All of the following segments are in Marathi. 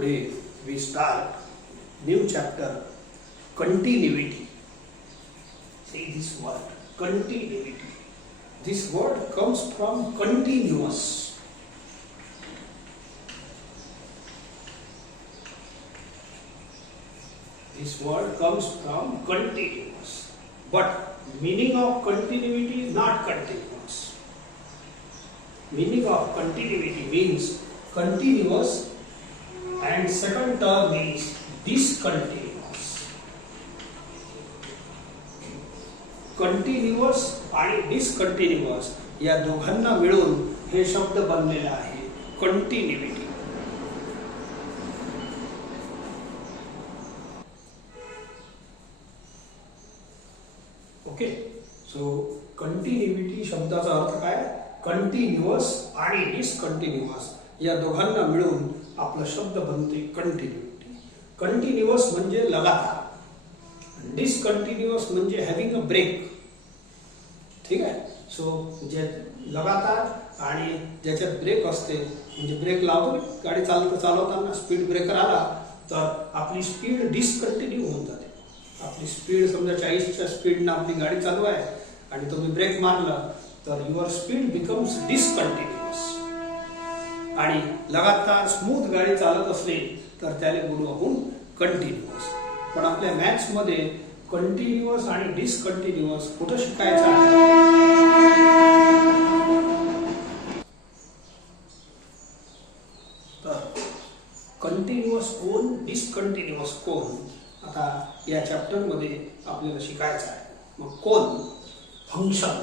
today we start new chapter, continuity. See this word, continuity. This word comes from continuous. This word comes from continuous. But meaning of continuity is not continuous. Meaning of continuity means continuous, and second term is discontinuous. Continuous आणि डिसकंटिन्युअस या दोघांना मिळून हे शब्द बनलेला आहे कंटिन्युइटी. ओके, सो कंटिन्युइटी शब्दाचा अर्थ काय? कंटिन्युअस आणि डिसकंटिन्युअस या दोघांना मिळून आपला शब्द बनते कंटिन्युइटी. कंटिन्युअस म्हणजे लगातार, डिसकंटिन्युअस म्हणजे हॅव्हिंग अ ब्रेक. ठीक आहे, सो जे लगातार आणि ज्याच्यात ब्रेक असते, म्हणजे ब्रेक लावतो गाडी चालवताना स्पीड ब्रेकर आला तर आपली स्पीड डिसकंटिन्यू होऊन जाते. आपली स्पीड समजा 40च्या स्पीडनं आपली गाडी चालू आहे आणि तुम्ही ब्रेक मारला तर युअर स्पीड बिकम्स डिसकंटिन्युअस. आणि लगातार स्मूथ गाडी चालत असली तर त्याला बोलू आपण कंटिन्युअस. पण आपल्या मॅथ्स मध्ये कंटिन्युअस आणि डिसकंटिन्युअस कुठं शिकायचं आहे? तर कंटिन्युअस कोण, डिसकंटिन्युअस कोण, आता या चॅप्टर मध्ये आपल्याला शिकायचं आहे. मग कोण? फंक्शन.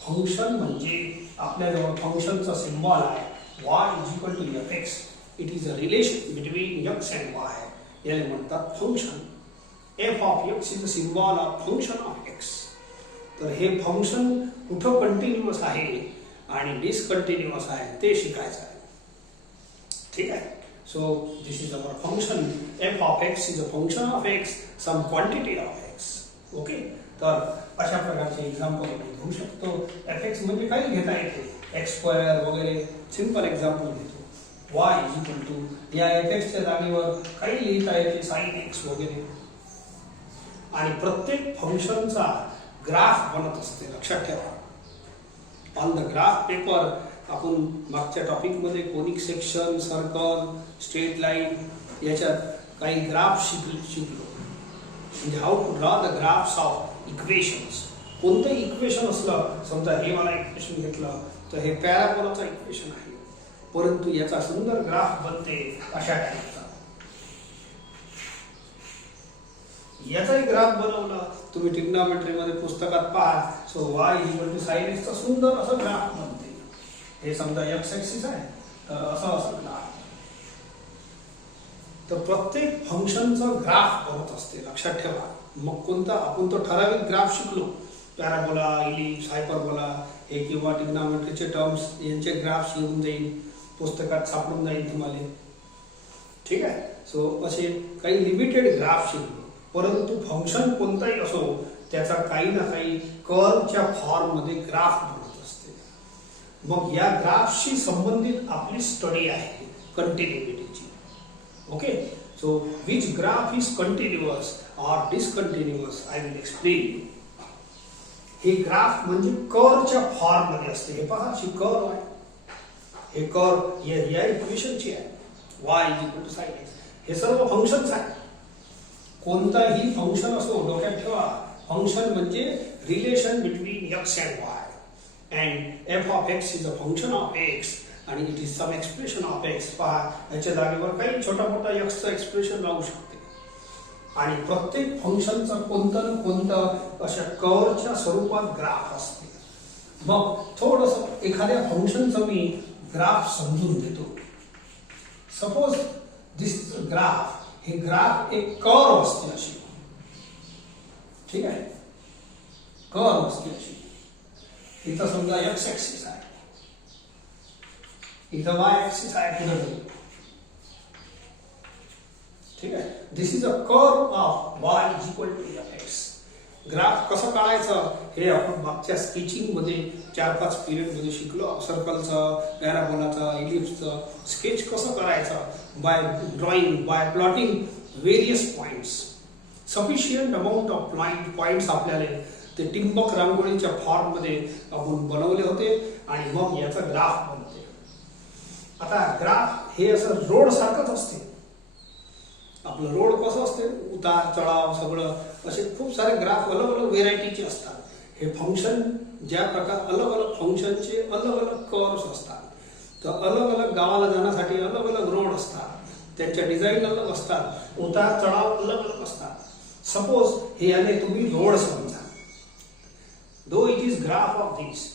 फंक्शन म्हणजे आपल्याजवळ फंक्शनचा सिम्बॉल आहे y = fx. It is a relation between x and y. याला म्हणतात function. f of x is a symbol of function of x. तर हे फंक्शन कुठं कंटिन्युअस आहे आणि डिसकंटिन्युअस आहे ते शिकायचं आहे. ठीक आहे, so this is our function. f of x is a function of x, some quantity of x. Okay, तर अशा प्रकारचे एक्झाम्पल आपण घेऊ शकतो. fx म्हणजे काही घेता येते, x² वगैरे सिंपल एक्झाम्पल घेतो. y = या fx च्या जागेवर काही लिहिता येते sin x वगैरे. आणि प्रत्येक फंक्शनचा ग्राफ बनत असते, लक्षात ठेवा. ऑन द ग्राफ पेपर आपण मागच्या टॉपिक मध्ये conic section, circle, straight line याच्यात काही ग्राफ शिकलो. म्हणजे how to draw the graphs of equations. कोणतं इक्वेशन असलं, समजा हे मला इक्वेशन घेतलं तर हे पॅराबोलाचं इक्वेशन आहे, परंतु याचा सुंदर ग्राफ बनते अशा टाईपचा. याचाही ग्राफ बनवला तुम्ही ट्रिग्नोमेट्री मध्ये पुस्तकात पहा. सो y = sin x चा सुंदर असं ग्राफ बनते. हे समजा x ऍक्सिस आहे तर असं ग्राफ. तर प्रत्येक फंक्शनचा ग्राफ बनत असते, लक्षात ठेवा. मग कोणता? आपण तो ठराविक ग्राफ शिकलो, पॅराबोला, इलिप्स, हायपरबोला हे किंवा ट्रिग्नोमेट्रीचे टर्म्स यांचे ग्राफ्स येऊन जाईल, पुस्तकात सापडून जाईल तुम्हाला. ठीक आहे, सो असे काही लिमिटेड ग्राफ शिकलो. परंतु फंक्शन कोणताही असो त्याचा काही ना काही कर्वच्या फॉर्म मध्ये ग्राफ बनत असते. मग या ग्राफशी संबंधित आपली स्टडी आहे कंटिन्युइटीची. Okay, so which graph is continuous or discontinuous I will explain. हे ग्राफ म्हणजे कर्वच्या फॉर्म मध्ये असते. हे पहा, ही कर्व आहे, हे कर्व या इक्वेशनची आहे y = sin x. हे सर्व फंक्शन्स आहेत. कोणताही फंक्शन असो डोक्यात ठेवा, फंक्शन म्हणजे relation between x and y, and f of x is a function of x आणि it is some expression of x. पहा, याच्या जागेवर काही छोटा मोठा x चा एक्सप्रेशन राहू शकते. आणि प्रत्येक फंक्शनचा कोणतं ना कोणतं अशा कर्वच्या स्वरूपात ग्राफ असते. मग थोडंसं एखाद्या फंक्शनचं मी ग्राफ समजून देतो. सपोज दिस ग्राफ, हे ग्राफ एक कर्व असते अशी. ठीक आहे, कर्व असते अशी. इथं समजा x ऍक्सिस आहे, इथं y ऍक्सिस आहे पुढे. ठीक आहे, this is a curve of y = fx. Graph कसं काढायचं हे आपण मागच्या स्केचिंग मध्ये 4-5 पिरियड मध्ये शिकलो. सर्कलचं, पॅराबोलाचं, इलिप्सचं स्केच कसं करायचं bye drawing, bye plotting various points. Sufficient amount of points आपल्याला ते टिंबक रांगोळीच्या फॉर्म मध्ये आपण बनवले होते आणि मग याचा ग्राफ बनते. आता ग्राफ हे असं रोड सारखंच असते. आपलं रोड कसं असते, उतार चढाव सगळं असे खूप सारे ग्राफ अलग अलग व्हेरायटीचे असतात. हे फंक्शन ज्या प्रकार अलग अलग फंक्शनचे अलग अलग कर्व्स असतात. तर अलग अलग गावाला जाण्यासाठी अलग अलग रोड असतात, त्यांच्या डिझाईन अलग असतात, उतार चढाव अलग अलग असतात. सपोज हे याने तुम्ही रोड समजा, though it is graph of this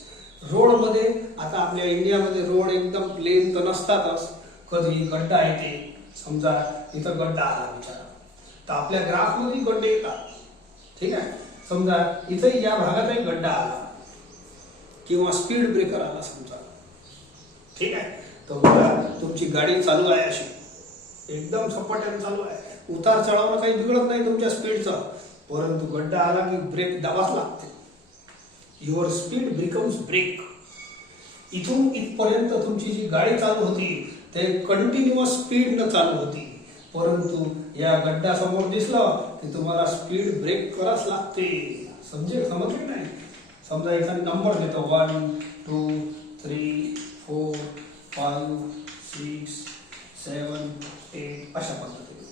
road मध्ये. आता आपल्या इंडियामध्ये रोड एकदम प्लेन तर नसतातच, कधी गड्डा येते. समजा इथं गड्डा आला विचार, तर आपल्या ग्राफ मध्ये गड्डे येतात. ठीक आहे, समजा इथे या भागातही गड्डा आला किंवा स्पीड ब्रेकर आला समजा. ठीक आहे, तर बघा तुमची गाडी चालू आहे अशी एकदम सपाट्याने चालू आहे, उतार चढावला काही बिघडत नाही तुमच्या स्पीडचा, परंतु गड्डा आला की ब्रेक दाबाच लागते. Your speed becomes break. इथून इथपर्यंत तुमची जी गाडी चालू होती ते कंटिन्युअस स्पीड न चालू होती, परंतु या गड्डा समोर दिसला की तुम्हाला स्पीड ब्रेक करावंच लागते. समजले नाही. समजा इथं नंबर देतो 1 2 3 4 5 6 7 8 अशा पद्धतीने.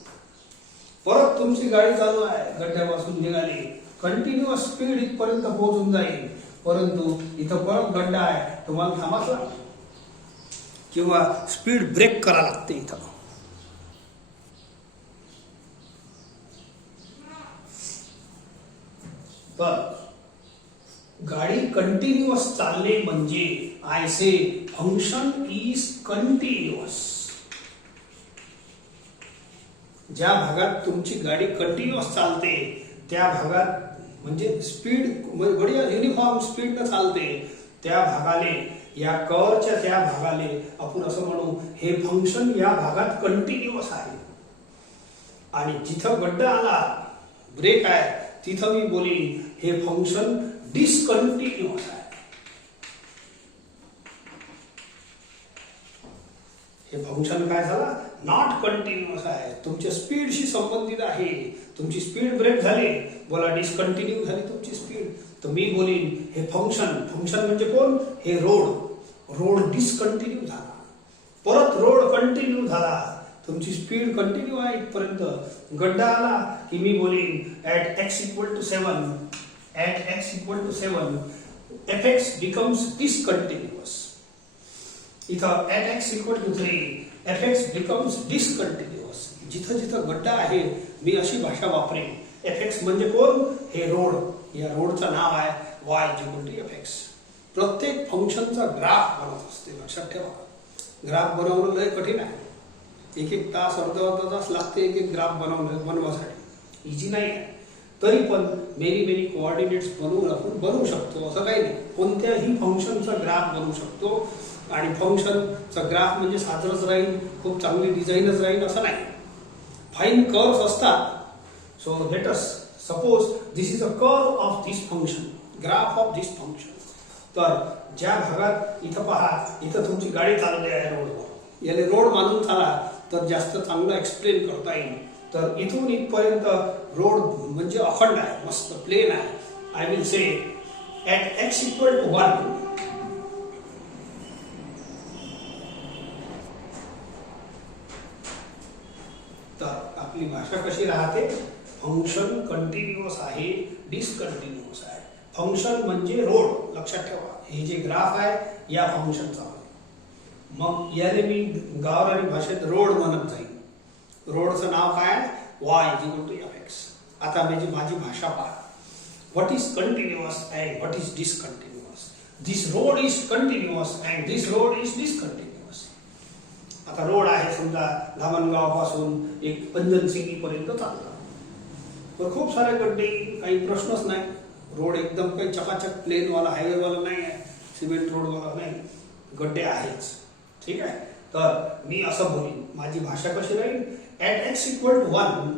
परत तुमची गाडी चालू आहे, गड्ड्यापासून निघाली, कंटिन्युअस स्पीड इथपर्यंत पोहोचून जाईल, परंतु इथं परत गड्डा आहे, तुम्हाला थांबाच लागतं किंवा स्पीड ब्रेक करा लागते इथं. तर गाडी कंटिन्युअस चालले म्हणजे I say function is continuous. ज्या भागात तुमची गाडी कंटिन्युअस चालते त्या भागात म्हणजे स्पीड बढिया युनिफॉर्म स्पीड न चालते त्या भागाले, या कर्वच्या त्या भागाले आपण असं म्हणू हे फंक्शन या भागात कंटिन्युअस आहे. आणि जिथं गड्डा आला, ब्रेक आहे, तिथं मी बोलीन हे फंक्शन डिसकंटिन्युअस आहे. हे फंक्शन काय झालं, नॉट कंटिन्युअस आहे, तुमच्या स्पीडशी संबंधित आहे. तुमची स्पीड ब्रेक झाली, बोला डिसकंटिन्यू झाली तुमची स्पीड, तर मी बोलीन हे फंक्शन म्हणजे कोण, हे रोड डिसकंटिन्यू झाला. परत रोड कंटिन्यू झाला, तुमची स्पीड कंटिन्यू आहे इथपर्यंत. गड्डा आला की मी बोलीन at x = 7 fx becomes discontinuous. इथं at x = 3 fx becomes discontinuous. जिथं जिथं गड्डा आहे मी अशी भाषा वापरेन. fx म्हणजे कोण, हे रोड, या रोडचं नाव आहे y = fx. प्रत्येक फंक्शनचा ग्राफ बनवत असते, लक्षात ठेवा. ग्राफ बनवणं लय कठीण आहे, एक तास अर्धा तास लागते एक ग्राफ बनवण्यासाठी, इझी नाही आहे. तरी पण मेनी कोऑर्डिनेट्स बनवून आपण बनवू शकतो, असं काही नाही. कोणत्याही फंक्शनचा ग्राफ बनवू शकतो आणि फंक्शनचा ग्राफ म्हणजे साजरच राहील, खूप चांगली डिझाईनच राहील असं नाही. फाईन कर्व्स असतात. So let us suppose this is a curve of this function, graph of this function. तर ज्या भागात इथं पहा, इथं तुमची गाडी चालवली आहे रोडवर, याला रोड मानून चाला तर जास्त चांगलं एक्सप्लेन करता येईल. तर इथून इथपर्यंत रोड म्हणजे अखंड आहे, मस्त प्लेन आहे. I will say at x = 1 तर आपली भाषा कशी राहते, फंक्शन कंटिन्युअस आहे, डिसकंटिन्युअस आहे. फंक्शन म्हणजे रोड, लक्षात ठेवा. हे जे ग्राफ आहे या फंक्शनचा, मग याने मी गावरानी भाषेत रोड म्हणत जाईल. रोडचं नाव काय, y = fx. आता माझी भाषा पहा. What is continuous and what is discontinuous. This road is continuous and this road is discontinuous. आता रोड आहे समजा धामणगाव पासून एक पंजनसिंगी पर्यंत चालला, तर खूप सारे गड्डे, काही प्रश्नच नाही. रोड एकदम काही चकाचक प्लेन वाला हायवेवाला नाही आहे, सिमेंट रोडवाला नाही, गड्डे आहेच. ठीक आहे, तर मी असं बोलीन, माझी भाषा कशी राहील, ऍट x = 1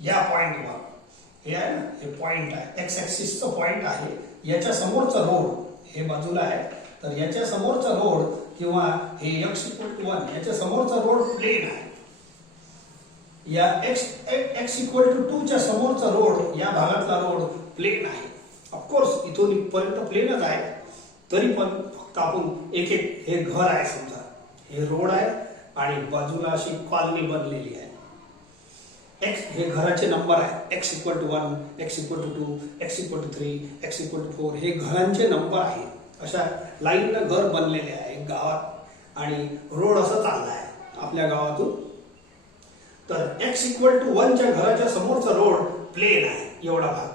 या पॉइंटवर हे आहे ना, हे पॉइंट आहे, एक्स ऍक्सिसचं पॉइंट आहे, याच्या समोरचं रोड हे बाजूला आहे, तर याच्या समोरचा रोड किंवा हे x = 1 याच्या समोरचा रोड प्लेन आहे. या x = 2 च्या समोरचा रोड, या भागातला रोड प्लेन आहे. ऑफकोर्स इथून इथपर्यंत प्लेनच आहे, तरी पण फक्त आपण एक एक, हे घर आहे समजा, हे रोड आहे आणि बाजूला अशी कॉलनी बनलेली आहे. एक्स हे घराचे नंबर आहे, x = 1, x = 2, x = 3, x = 4 हे घरांचे नंबर आहे. अशा लाईननं घर बनलेले आहे गावात आणि रोड असं चालला आहे आपल्या गावातून. तर x = 1 च्या घराच्या समोरचा रोड प्लेन आहे, एवढा भाग.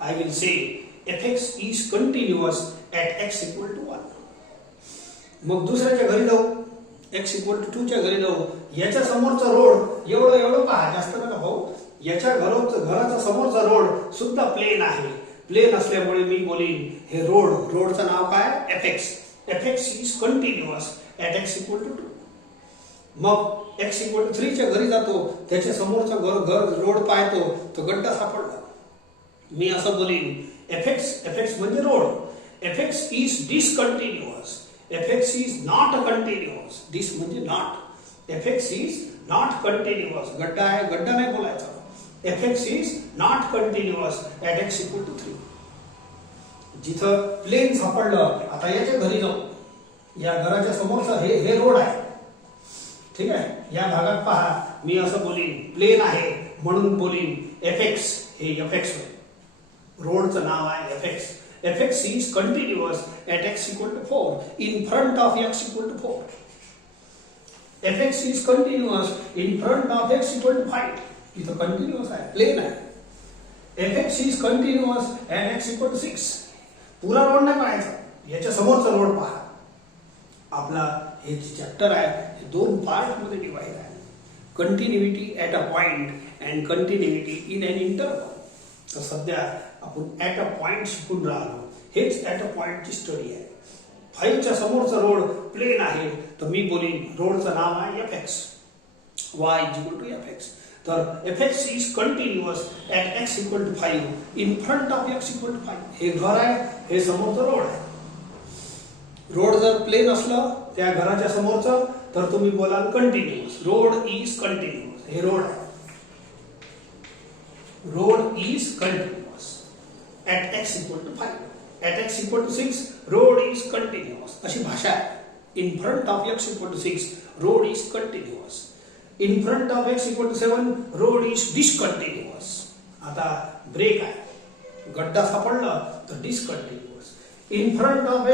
I will say fx is continuous at x = 1. मग दुसऱ्याच्या घरी जाऊ, x = 2 च्या घरी जाऊ, याच्या समोरचा रोड एवढं पहा, जास्त नका पाहू. याच्या घराचा समोरचा रोड सुद्धा प्लेन आहे. प्लेन असल्यामुळे मी बोलीन हे रोडचं नाव काय, fx is continuous at x = 2. मग x = 3 च्या घरी जातो, त्याच्या समोरचा घर रोड पाहतो, तो गड्डा सापडला. मी असं बोलीन fx म्हणजे road, fx is discontinuous, fx is not continuous. dis म्हणजे not, fx is not continuous. गड्डा आहे, गड्डा नाही बोलायचा. fx is not continuous at x = 3. जिथं प्लेन सापडलं, आता याच्या घरी जाऊ, या घराच्या समोरचा हे रोड आहे, ठीक आहे. या भागात पहा, मी असं बोलीन प्लेन आहे म्हणून बोलीन fx, हे fx होय, रोडचं नाव आहे fx. fx is continuous at x = 4 in front of x = 4. fx is continuous in front of x = 5. इथं कंटिन्युअस आहे, प्लेन आहे. fx is continuous at x = 6. पुरा रोड नाही पाहायचा, याच्या समोरचा रोड पहा. आपला हे चॅप्टर आहे, हे 2 पार्ट मध्ये डिवाइड आहे. Continuity at a point and continuity in an interval. तर सध्या आपण ॲट अ पॉइंट शिकून राहिलो, हेच ॲट अ पॉइंटची स्टडी आहे. 5 च्या समोरचा रोड प्लेन आहे, तर मी बोलीन रोडचं नाव आहे fx, y = fx. तर fx is continuous at x = 5 in front of x = 5. हे घर आहे, हे समोरचं रोड आहे. रोड जर प्लेन असलं त्या घराच्या समोरचं, तर तुम्ही बोलाल कंटिन्युअस, रोड इज कंटिन्युअस. हे रोड आहे, road is continuous at x = 5. at x = 6 road is continuous. अशी भाषा आहे. in front of x = 6 road is continuous. in front of x = 7 road is discontinuous. आता ब्रेक आहे, गड्डा सापडला तर discontinuous. in front of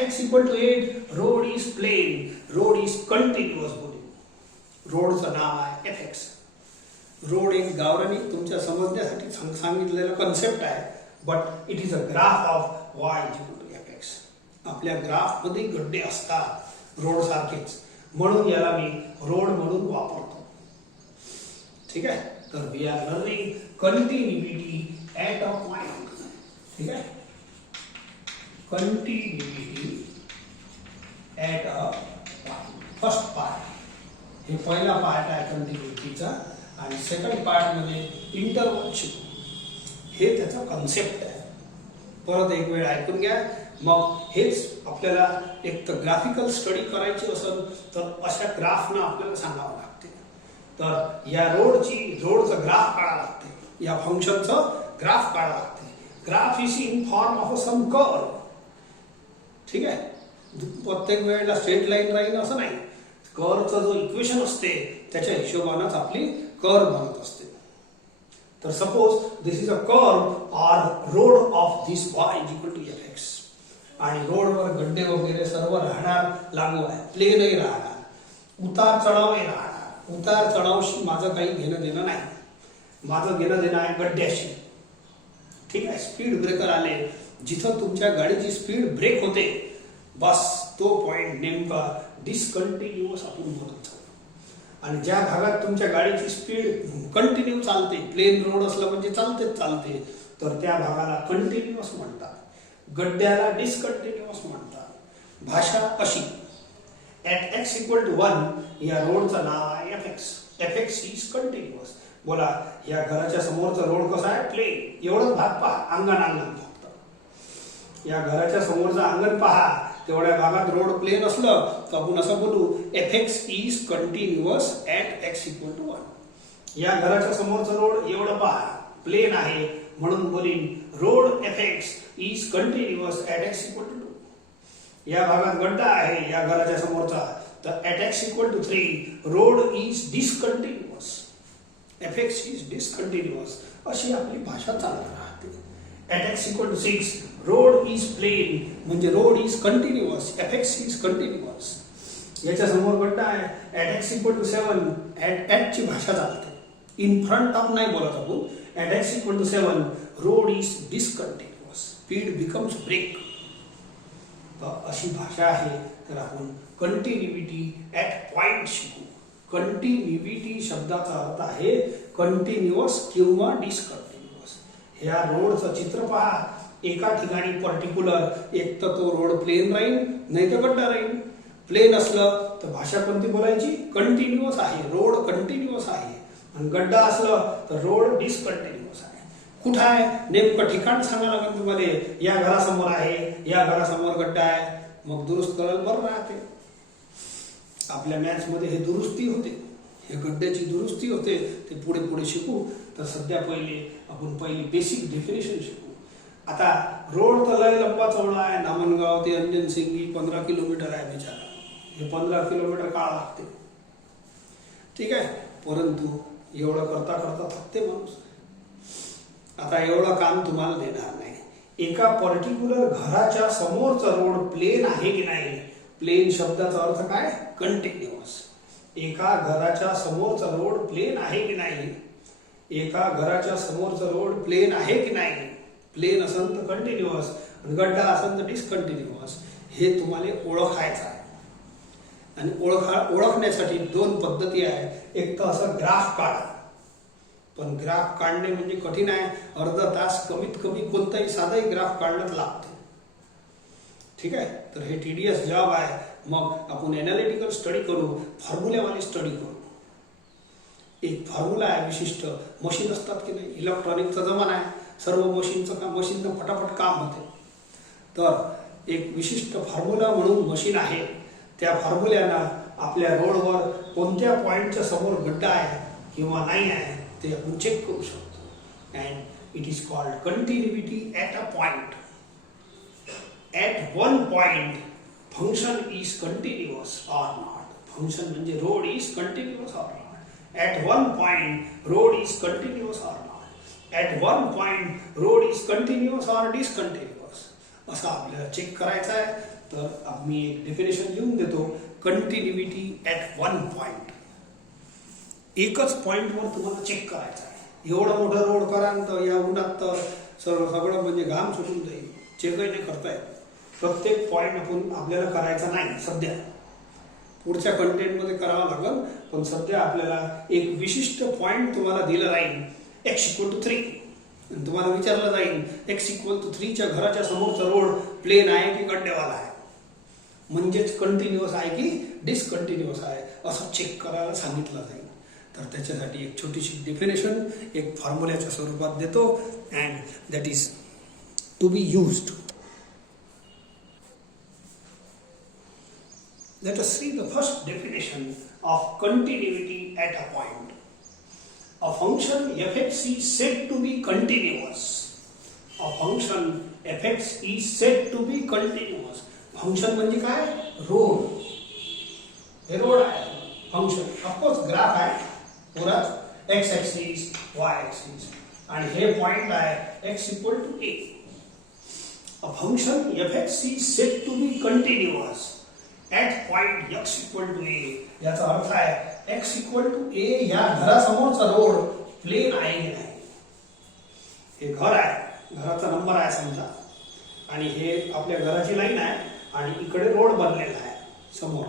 x = 8 road is plain, road is continuous. रोडचं नाव आहे fx. रोड एक गावरानी तुमच्या समजण्यासाठी सांगितलेला कन्सेप्ट आहे, but it is a graph of y = fx. आपल्या ग्राफ मध्ये गड्डे असतात रोड सारखेच, म्हणून याला मी रोड म्हणून वापरतो. ठीक आहे. तर we are learning continuity at a point. ठीक आहे, continuity at a point. First part, हे पहिला पार्ट आहे कंटिन्युइटीचा, आणि सेकंड पार्ट मध्ये इंटरवल शिकू. हे त्याचा कन्सेप्ट आहे. परत एक वेळ ऐकून घ्या. मग हेच आपल्याला एक तर ग्राफिकल स्टडी करायची असेल तर अशा ग्राफनं आपल्याला सांगावं लागते. तर या रोडचं ग्राफ काढावं लागते, या फंक्शनचं ग्राफ काढावं लागते. Graph is in form of some curve. ठीक आहे, प्रत्येक वेळेला स्ट्रेट लाईन राहील असं नाही. कर्वचं जो इक्वेशन असते त्याच्या हिशोबानंच आपली कर्व बनत असते. तर suppose this is a curve or road of this y = fx. आणि रोडवर गड्डे वगैरे सर्व राहणार, लागू आहे, प्लेनही राहणार, उतार चढावही राहणार. उतार चढावशी माझं काही घेणं देणं नाही, माझं घेणं देणं आहे गड्ड्याशी. ठीक आहे, स्पीड ब्रेकर आले, जिथं तुमच्या गाडीची स्पीड ब्रेक होते, बस तो पॉइंट नेमका डिसकंटिन्युअस आपण बोलत. आणि ज्या भागात तुमच्या गाडीची स्पीड कंटिन्यू चालते, प्लेन रोड असलं म्हणजे चालते, तर त्या भागाला कंटिन्युअस म्हणतात, गड्ड्याला डिसकंटिन्युअस म्हणतात. भाषा अशी, ॲट x = 1 या रोडचं नाव आहे fx. fx is continuous. बोला या घराच्या समोरचा रोड कसा आहे, प्लेन. एवढंच भाग पहा, अंगण फक्त. या घराच्या समोरचं अंगण पहा, तेवढ्या भागात रोड प्लेन असलं तर आपण असं बोलू fx is continuous at x equal to 1. या घराच्या समोरचं रोड एवढं पहा, प्लेन आहे, म्हणून बोलीन road fx is continuous at x equal to 2. या भागात गड्डा आहे या घराच्या समोरचा, तर at x equal to 3 road is discontinuous, fx is discontinuous. अशी आपली भाषा चालत राहते. At x equal to 6 road is plain, म्हणजे road is continuous, fx is continuous. याच्या समोर गड्डा आहे, at x equal to 7 at ची भाषा चालते. इन फ्रंट ऑफ नाही बोलत आपण. At x equal to 7 road is discontinuous, speed becomes break. अशी भाषा आहे. तर आपण कंटिन्युइटी ॲट पॉइंट शिकू. कंटिन्युइटी शब्दाचा अर्थ आहे कंटिन्युअस किंवा डिसकंटिन्युअस. ह्या रोडचं चित्र पहा, एका ठिकाणी पर्टिक्युलर एक तर तो रोड प्लेन राहील, नाही तर गड्डा राहील. प्लेन असलं तर भाषा कोणती बोलायची, कंटिन्युअस आहे, रोड कंटिन्युअस आहे. आणि गड्डा असलं तर रोड डिसकंटिन्युअस आहे. कुठं आहे नेमकं ठिकाण सांगा लागेल तुम्हाला. या घरासमोर आहे, या घरासमोर गड्डा आहे, मग दुरुस्त करायला बरं राहते. आपल्या मॅथ्स मध्ये हे दुरुस्ती होते, हे गड्ड्याची दुरुस्ती होते. ते पुढे पुढे शिकू. तर सध्या आपण पहिली बेसिक डेफिनेशन शिकू. आता रोड तर लय लंबा चौडा आहे. नामनगाव ते अंजन सिंगी 15 किलोमीटर आहे बिचारा. हे 15 किलोमीटर काळ लागते, ठीक आहे. परंतु एवढं करता करता थकते माणूस. आता एवढं काम तुम्हाला देणार नाही. एका पर्टिक्युलर घराच्या समोरचा रोड प्लेन आहे की नाही. प्लेन शब्दाचा अर्थ काय, कंटिन्युअस. एका घराच्या समोरचा रोड प्लेन आहे की नाही. एका घराच्या समोरचा रोड प्लेन आहे की नाही. प्लेन असेल तर कंटिन्युअस, गड्डा असेल तर डिसकंटिन्युअस. हे तुम्हाला ओळखायचं आहे. आणि ओळखण्यासाठी 2 पद्धती आहे. एक तर असं ग्राफ काढा, पण ग्राफ काढणे म्हणजे कठीण आहे. अर्धा तास कमीत कमी कोणताही साधाही ग्राफ काढण्यात लागते, ठीक आहे. तर हे टीडीएस जॉब आहे. मग आपण एनालिटिकल स्टडी करू, फॉर्म्युल्यावाली स्टडी करू. एक फॉर्म्युला आहे विशिष्ट. मशीन असतात की नाही, इलेक्ट्रॉनिकचा जमाना आहे, सर्व मशीनचं फटाफट काम होते. तर एक विशिष्ट फॉर्म्युला म्हणून मशीन आहे. त्या फॉर्म्युल्यानं आपल्या रोडवर कोणत्या पॉइंटच्या समोर गड्डा आहे किंवा नाही आहे ते आपण चेक करू शकतो. And it is called continuity at a point. At one point function is continuous or not. Function म्हणजे road is continuous or not. At one point road is continuous or not. At one point road is continuous or discontinuous. असं आपल्याला चेक करायचं आहे. तर मी एक डेफिनेशन लिहून देतो. कंटिन्युइटी ॲट वन पॉइंट. एकच पॉइंटवर तुम्हाला चेक करायचं आहे. एवढं मोठं रोड करा तर या उन्हात तर सगळं म्हणजे घाम सुटून जाईल, चेकही नाही करता येत. प्रत्येक पॉइंट आपल्याला करायचा नाही सध्या, पुढच्या कंटेंटमध्ये करावं लागेल. पण सध्या आपल्याला एक विशिष्ट पॉइंट तुम्हाला दिला जाईल, x इक्वल टू 3. तुम्हाला विचारलं जाईल x इक्वल टू 3च्या घराच्या समोरचा रोड प्लेन आहे की गड्डेवाला आहे, म्हणजेच कंटिन्युअस आहे की डिसकंटिन्युअस आहे, असं चेक करायला सांगितलं जाईल. तर त्याच्यासाठी एक छोटीशी डेफिनेशन एक फॉर्म्युल्याच्या स्वरूपात देतो. And that is to be used. Let us see the first definition of continuity at a point. A function fx is said to be continuous. A function fx is said to be continuous. Function म्हणजे काय? रोड. हे रोड आहे फंक्शन. ऑफकोर्स ग्राफ आहे पुरा, x एक्सिस y एक्सिस, आणि हे पॉइंट आहे x equal to a. A function fx is said to be continuous at point x equal to a. याचा अर्थ आहे x equal to a या घरासमोरचा रोड प्लेन आहे की नाही. हे घर आहे, घराचा नंबर आहे समजा, आणि हे आपल्या घराची लाईन आहे, आणि इकडे रोड बनलेला आहे समोर.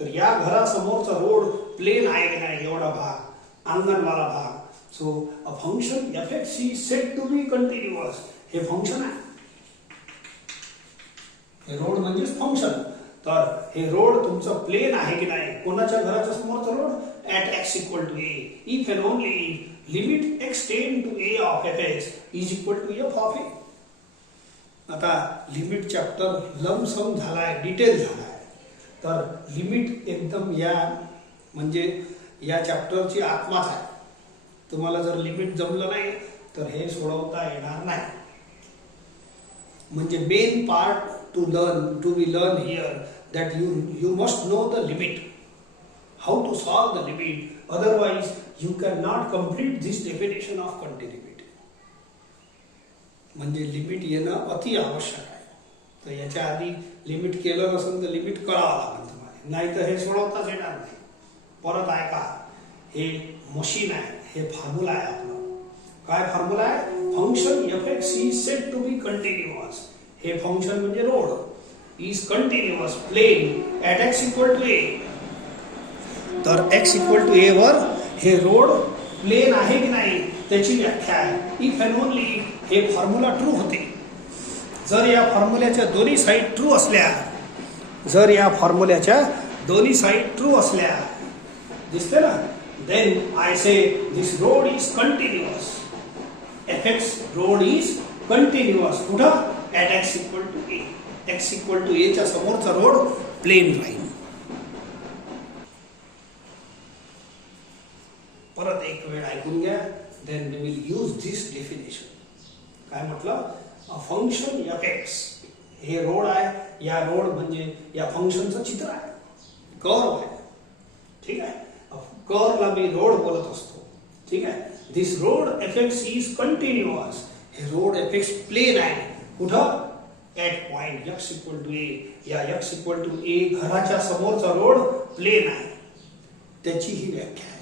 तर या घरासमोरचा रोड प्लेन आहे की नाही, एवढा भाग, अंगणवाला भाग. So a function fx is said to be continuous. हे फंक्शन आहे. हे रोड म्हणजेच फंक्शन. तर हे रोड तुमचं प्लेन आहे की नाही, कोणाच्या घराच्या समोरचा road, at x equal to a. If and only limit x टेंड to a of fx is equal to f of a. आता लिमिट चॅप्टर लमसम झालाय, डिटेल झालाय. तर लिमिट एकदम या म्हणजे या चॅप्टरची आत्माच आहे. तुम्हाला जर लिमिट जमलं नाही तर हे सोडवता येणार नाही. म्हणजे main part to be learn here that you must know the limit, how to solve the limit, otherwise you cannot complete this definition of continuity. म्हणजे लिमिट येणं अति आवश्यक आहे. तर याच्या आधी लिमिट केलं नसेल तर लिमिट करावं लागेल तुम्हाला, नाही तर हे सोडवताच येणार नाही. परत ऐका, हे मशीन आहे, हे फॉर्म्युला आहे आपलं. काय फॉर्म्युला आहे? Function fx is said to be continuous. हे फंक्शन म्हणजे road is continuous plane at x equal to a. तर x equal to a वर हे रोड प्लेन आहे की नाही त्याची व्याख्या आहे. इफ अँड ओनली हे फॉर्म्युला ट्रू होते जर या फॉर्म्युल्याच्या दोन्ही साइड ट्रू असल्या. जर या फॉर्म्युल्याच्या दोन्ही साइड ट्रू असल्या, दिसते ना, then I say this road is continuous. fx road is continuous. कुठं? at x equal to a. x equal to a च्या समोरचा रोड प्लेन राहील. परत एक वेळ ऐकून घ्या. then we will use this definition. काय म्हटलं? a function fx हे रोड आहे. या रोड म्हणजे या फंक्शनचं चित्र आहे, कर्व आहे. ठीक आहे, कर्वला मी रोड बोलत असतो. ठीक आहे, दिस रोड fx is continuous. हे रोड fx प्लेन आहे. कुठं? at point x equal to a. या x equal to a घराच्या समोरचा रोड प्लेन आहे, त्याची ही व्याख्या आहे.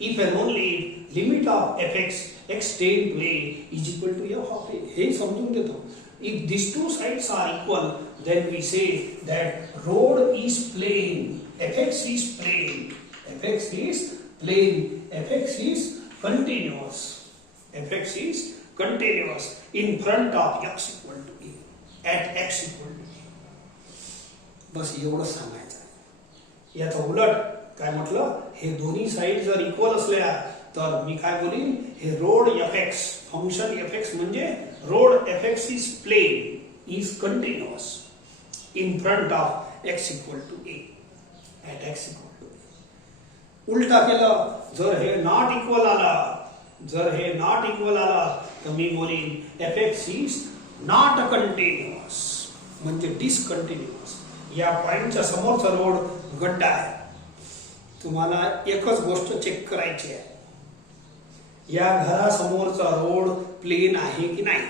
if and only limit of fx x tend to a is equal to f of a. हे समजून घेतो. if these two sides are equal then we say that road is plane, fx is plane, fx is plane, fx is continuous, fx is continuous in front of x equal to a. at x equal to a. बस एवढं सांगायचं आहे. याचा उलट काय म्हटलं? हे दोन्ही साइड जर इक्वल असल्या तर मी काय बोलीन? हे रोड fx फंक्शन fx म्हणजे road fx is plane, is continuous in front of x equal to a. at x equal to a. उलटा केलं, जर हे नॉट इक्वल आला, जर हे नॉट इक्वल आला तर मी बोलीन fx is not a continuous म्हणजे डिसकंटिन्युअस. या पॉइंटच्या समोरचा रोड गड्डा आहे. तुम्हाला एकच गोष्ट चेक करायची आहे, या घरासमोरचा रोड प्लेन आहे की नाही.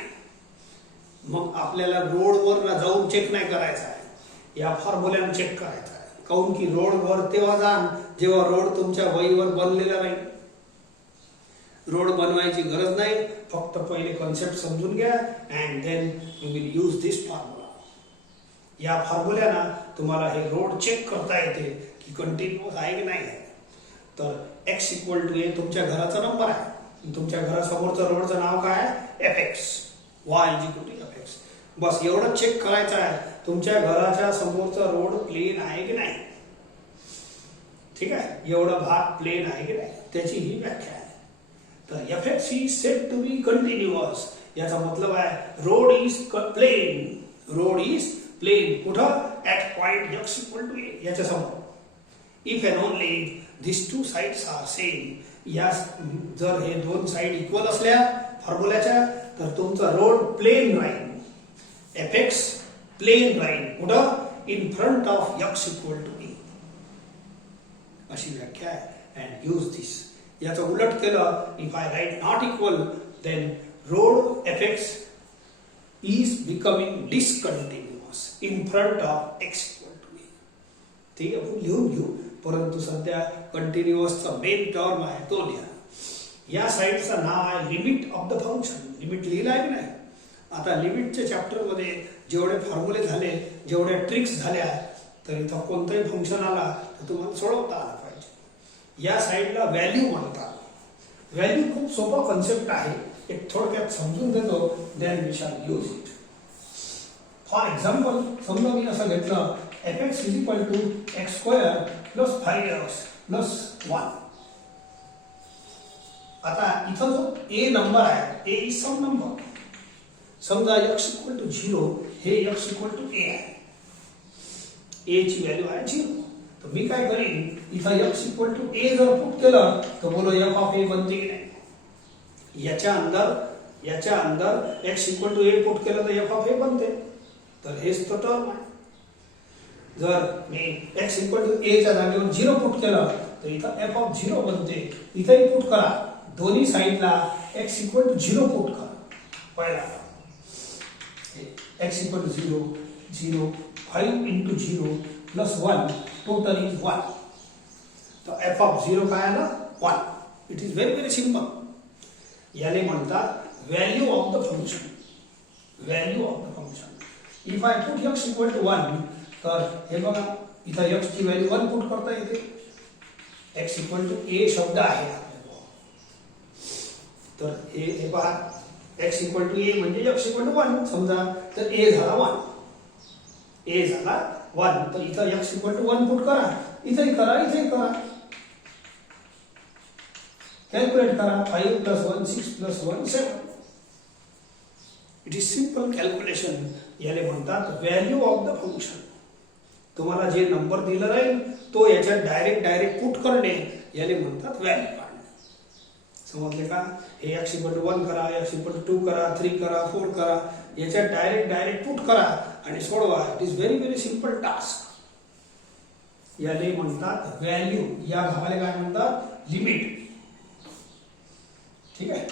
मग आपल्याला रोडवर जाऊन चेक नाही करायचं आहे, या फॉर्म्युल्याने चेक करायचं आहे. काऊन की रोडवर तेव्हा जाण जेव्हा रोड तुमच्या वहीवर बनलेला नाही. रोड बनवायची गरज नाही, फक्त पहिले कन्सेप्ट समजून घ्या and then you will use this formula. या फॉर्म्युल्यानं तुम्हाला हे रोड चेक करता येते की कंटिन्युअस आहे की नाही आहे. तर x इक्वल टू a तुमच्या घराचा नंबर आहे, तुमच्या घरासमोरचं रोडचं नाव काय आहे? fx. y is equal to fx. बस एवढं चेक करायचं आहे तुमच्या घराच्या समोरचा रोड प्लेन आहे की नाही. ठीक आहे, एवढा भाग प्लेन आहे की नाही त्याची ही व्याख्या आहे. तर fx is said to be continuous. याचा मतलब आहे road is plain, road is plain. कुठं? at point x equal to a याच्या समोर. if and only these two sides are same. या जर हे दोन साइड इक्वल असल्या फॉर्म्युल्याच्या तर तुमचा रोड प्लेन राहील, fx प्लेन राहील. कुठं? in front of x equal to a. अशी व्याख्या आहे and use this. याचा उलट केलं, if I write not equal then road fx is becoming discontinuous in front of x equal to a. ठीक आहे, आपण लिहून घेऊ, परंतु सध्या कंटिन्युअसचा मेन टर्म आहे तो लिहा. या साइडचं नाव आहे limit of the function. Limit लिहिलं आहे की नाही. आता लिमिटच्या चॅप्टर मध्ये जेवढे फॉर्म्युले झाले, जेवढ्या ट्रिक्स झाल्या, तर इथं कोणतंही फंक्शन आला तर तुम्हाला सोडवता आला पाहिजे. या साइडला व्हॅल्यू म्हणतात. व्हॅल्यू खूप सोपा कन्सेप्ट आहे, एक थोडक्यात समजून देतो, then we shall use it. For example समजा मी असं घेतलं fx is equal to x square plus 5x plus 1. आता इथं जो ए नंबर आहे, ए इज सम नंबर. समजा x इक्वल टू 0, हे x इक्वल टू ए आहे. ए ची व्हॅल्यू आहे 0. तर मी काय करीन, इथं x इक्वल टू ए जर पुट केलं तर बोलो f ऑफ ए बनते की नाही. याच्या अंदर x equal to a put केलं तर f ऑफ ए बनते. तर हेच तो टर्म आहे. जर मी x इक्वल टू ए च्या जागेवर 0 पुट केलं तर इथं f ऑफ 0 बनते. इथंही पुट करा, दोन्ही साइडला x इक्वल टू 0 पुट करा. पहिला x equal to 0, 0, 5 into 0 plus 1, total is 1. तर f of 0 काय आला? 1. It is very very simple. याले म्हणतात value of the function. Value of the function. If I put x equal to 1, तर हे बघा इथं x ची व्हॅल्यू 1 पुट करता येते. x इक्वल टू a शब्द आहे आपल्याला. तर हे पहा, x इक्वल टू a म्हणजे x इक्वल टू 1 समजा, तर a झाला 1. a झाला 1, तर इथं x इक्वल टू 1 पुट करा. इथेही करा, इथेही करा. कॅल्क्युलेट करा. 5 plus 1, 6 plus 1, 7. It is simple calculation. याले म्हणतात व्हॅल्यू ऑफ द फंक्शन. तुम्हाला जे नंबर दिला राहील तो याच्यात डायरेक्ट पुट करणे, याले म्हणतात व्हॅल्यू काढणे. समजले का? हे x इक्वल टू 1 करा, x इक्वल टू 2 करा, 3 करा, 4 करा. याच्यात डायरेक्ट पुट करा आणि सोडवा. It is very very simple task. याले म्हणतात व्हॅल्यू. या भागाला काय म्हणतात? लिमिट. ठीक आहे.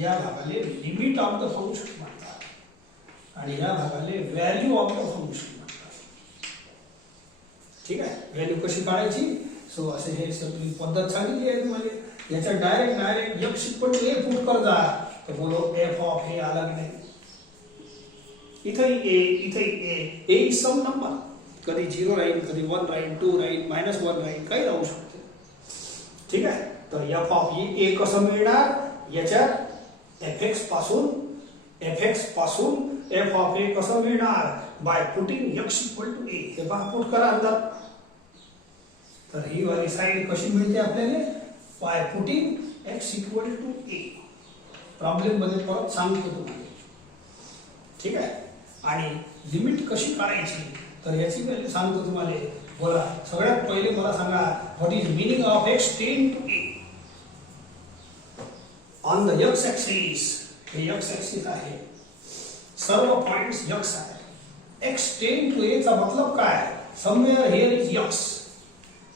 या भागाले लिमिट ऑफ द फंक्शन म्हणतात आणि या भागाले व्हॅल्यू ऑफ द फंक्शन म्हणतात. ठीक आहे. व्हॅल्यू कशी काढायची? सो असे हे सगळी पद्धत सांगितली आहे तुम्हाला. याच्या direct x equal to a put कर जा, तर बोलो f ऑफ a आला की नाही. इथेही a इज सम नंबर. कधी 0 राहील, कधी 1 राहील, 2 राहील, -1 राहील, काही राहू शकते. ठीक आहे. तर f ऑफ a कसं मिळणार? याच्यात fx पासून f ऑफ a कसं मिळणार? By putting x equal to a. हे पहा, पुट करा अंदर. तर ही वाली साइड कशी मिळते आपल्याला? By putting x equal to a. Problem मध्ये परत सांगतो तुम्हाला. ठीक आहे. आणि लिमिट कशी काढायची तर याची व्हॅल्यू सांगतो तुम्हाला. बोला, सगळ्यात पहिले मला सांगा, what is meaning of x टेंड to a? On the x axis, हे x ऍक्सिस आहे, सर्व पॉइंट्स x आहे. x टेंड टू a चा मतलब काय? Somewhere here is x.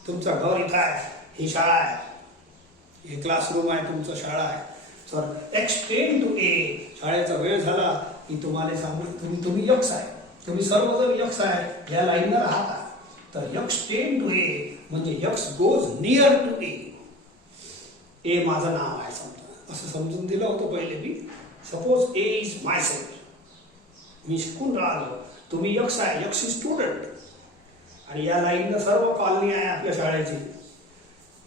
तुमचं घर इथं आहे, ही शाळा आहे, हे क्लासरूम आहे, तुमचं शाळा आहे. तर x टेंड टू a, शाळेचा वेळ झाला की तुम्हाला सांगू तुम्ही x आहे, तुम्ही सर्वजण x आहे, या लाईनवर राहता. तर x टेंड टू a म्हणजे x goes near to a. a माझं नाव आहे समजा, असं समजून दिलं होतं पहिले मी. Suppose a is myself. मी शिकून राहिलो, तुम्ही x आहे, x इज स्टुडंट. आणि या लाईनला सर्व कॉलनी आहे आपल्या शाळेची.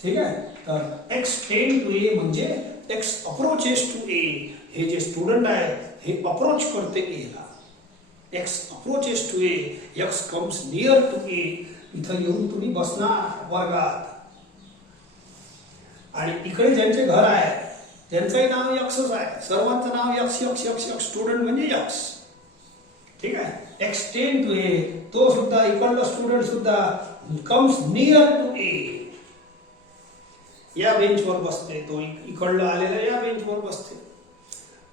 ठीक आहे. तर x टेंड टू a म्हणजे x अप्रोचेस टू a. हे जे स्टुडंट आहे हे अप्रोच करते a ला. x approaches to a, x comes near to a. इथं येऊन तुम्ही बसणार वर्गात. आणि इकडे ज्यांचे घर आहे त्यांचंही नाव x आहे. सर्वांचं नाव x. स्टुडंट म्हणजे x. ठीक आहे. x टेंड टू a, तो सुद्धा इकडला स्टुडंट सुद्धा कम्स नियर टू a. या बेंचवर बसते, तो इकडलं आलेला या बेंचवर बसते.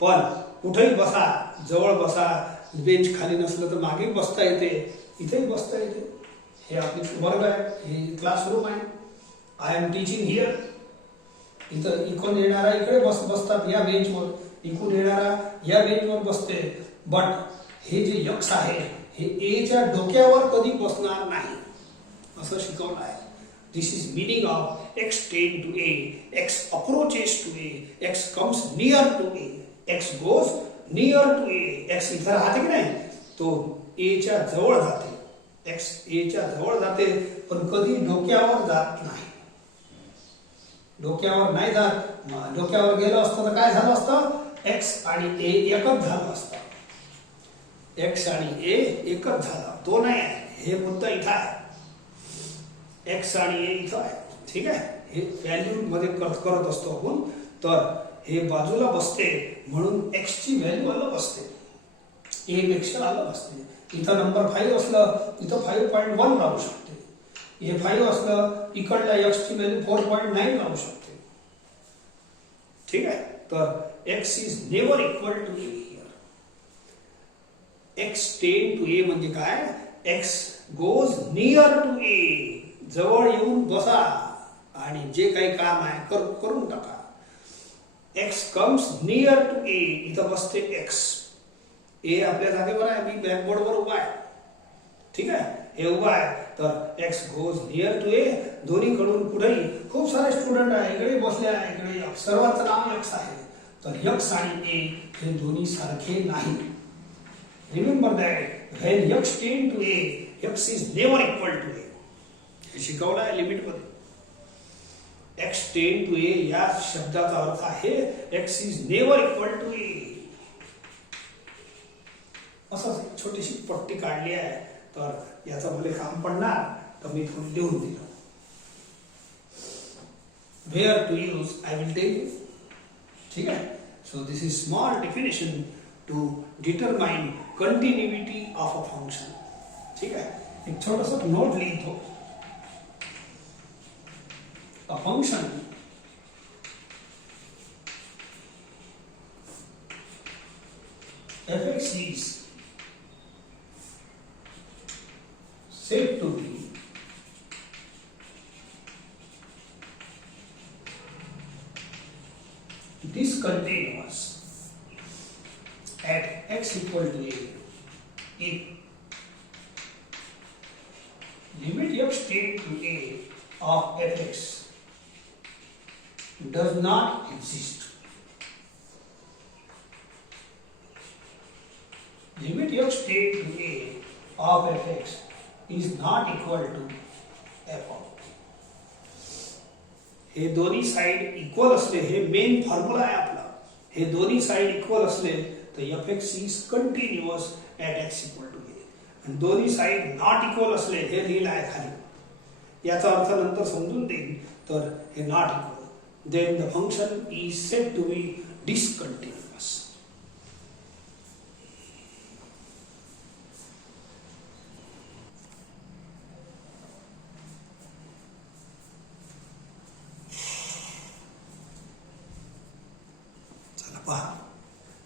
पण कुठेही बसा, जवळ बसा, बेंच खाली नसलं तर मागे बसता येते, इथेही बसता येते. हे आपले वर्ग आहे, हे क्लासरूम आहे. I am teaching here. इथं इकडून येणारा इकडे बसतात या बेंचवर, इकडून येणारा या बेंचवर बसते. बट हे जे x आहे हे a च्या डोक्यावर कधी बसणार नाही, असं शिकवलं आहे. This is meaning of x टेंड to a. x approaches to a, x comes near to a, x goes near to a. x इथं राहते की नाही, तो a च्या जवळ जाते. x a च्या जवळ जाते, पण कधी डोक्यावर जात नाही. डोक्यावर नाही जात. डोक्यावर गेलं असतं तर काय झालं असतं? x आणि a एकच झालं असतं. x आणि a एकच झाला, तो नाही आहे. हे मुद्दा इथं आहे. x आणि a इथं आहे. ठीक आहे. हे व्हॅल्यू मध्ये करत असतो आपण, तर हे बाजूला बसते म्हणून x ची व्हॅल्यू अलग असते, a पेक्षा अलग असते. इथं नंबर 5 असलं इथं 5.1 राहू शकते, हे 5 असलं इकडला x ची व्हॅल्यू 4.9 राहू शकते. ठीक आहे. तर x is never equal to a here. x टेंड टू a म्हणजे काय, x goes near to a, जवळ येऊन बसा आणि जे काही काम आहे करून टाका. x comes near to a, इथं बसते x, a आपल्या जागेवर आहे, मी ब्लॅकबोर्डवर उभा आहे. ठीक आहे, हे उभा आहे, तर x goes near to a. दोन्हीकडून कुठेही खूप सारे स्टुडंट आहे, इकडे बसले आहे, इकडे सर्वांचं नाव x आहे, तर x आणि a हे दोन्ही सारखे नाही. रिमेंबर दॅट व्हेन x टेंड to a, x is never equal to a. हे शिकवलं आहे लिमिट मध्ये. x टेंड टू a या शब्दाचा अर्थ आहे x is never equal to a. असं छोटीशी पट्टी काढली आहे, तर याचं मला काम पडणार, तर मी थोडं लिहून दिलं. Where to use I will tell you. ठीक आहे. So this is small definition to determine continuity of a function. ठीक आहे. एक छोटासा नोट लिहितो. A function fx is said to be discontinuous at x equal to a if limit x tend to a of fx does not exist. Limit x tend to a of fx is not equal to f of. हे दोन्ही साइड इक्वल असले, हे मेन फॉर्म्युला आहे आपला. हे दोन्ही साइड इक्वल असले तर fx is continuous at x equal to a. आणि दोन्ही साइड नॉट इक्वल असले, हे लिहिलं आहे खाली, याचा अर्थ नंतर समजून देईन. तर हे not equal, then the function is said to be discontinuous.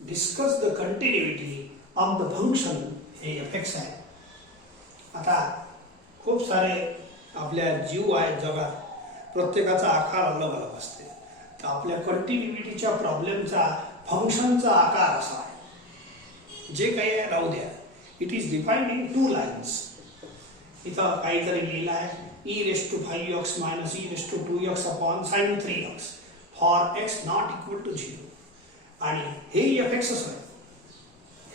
Discuss the continuity of the function, हे fx आहे. आता खूप सारे आपल्या जीव आहेत जगात, प्रत्येकाचा आकार अलग अलग असते. तर आपल्या कंटिन्युटीच्या प्रॉब्लेमचा फंक्शनचा आकार असा आहे, जे काही आहे राहू द्या. It is defined in 2 lines. इथं काहीतरी लिहिलं आहे e⁵ minus e⁵ upon sin 3x for x not equal to 0. आणि हे fx आहे,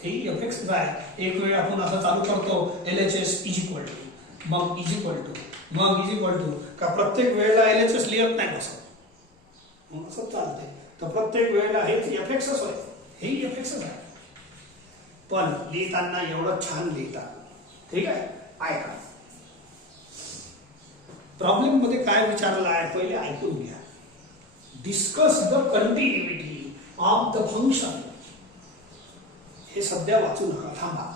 हे fx आहे. एक वेळ आपण असं चालू करतो LHS इज इक्वल टू, मग इज इक्वल टू, मग इज इक्वल टू, का प्रत्येक वेळेला LHS लिहत नाही असं, मग असं चालते. तर प्रत्येक वेळेला हेच fx आहे, हे fx आहे. पण लिहिताना एवढं छान लिहितात. ठीक आहे, ऐका प्रॉब्लेम मध्ये काय विचारलं आहे, पहिले ऐकून घ्या. Discuss the continuity of the function. हे सध्या वाचू नका, थांबा.